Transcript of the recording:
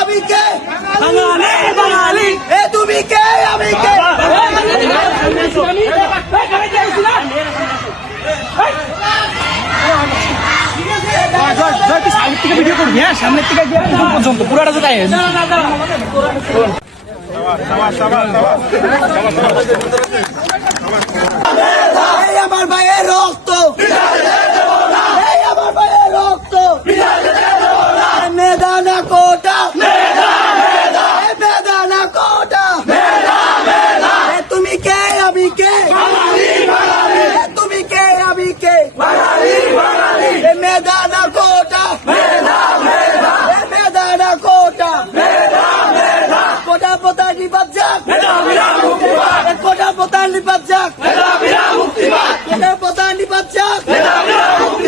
আমি কে বাঙালি বাঙালি এ তুমি কে আমি কে সামনের থেকে ভিডিও করবি হ্যাঁ সামনের থেকে গিয়ে পর্যন্ত পুরাটা তো তাই আমার ভাইয়ের রক্ত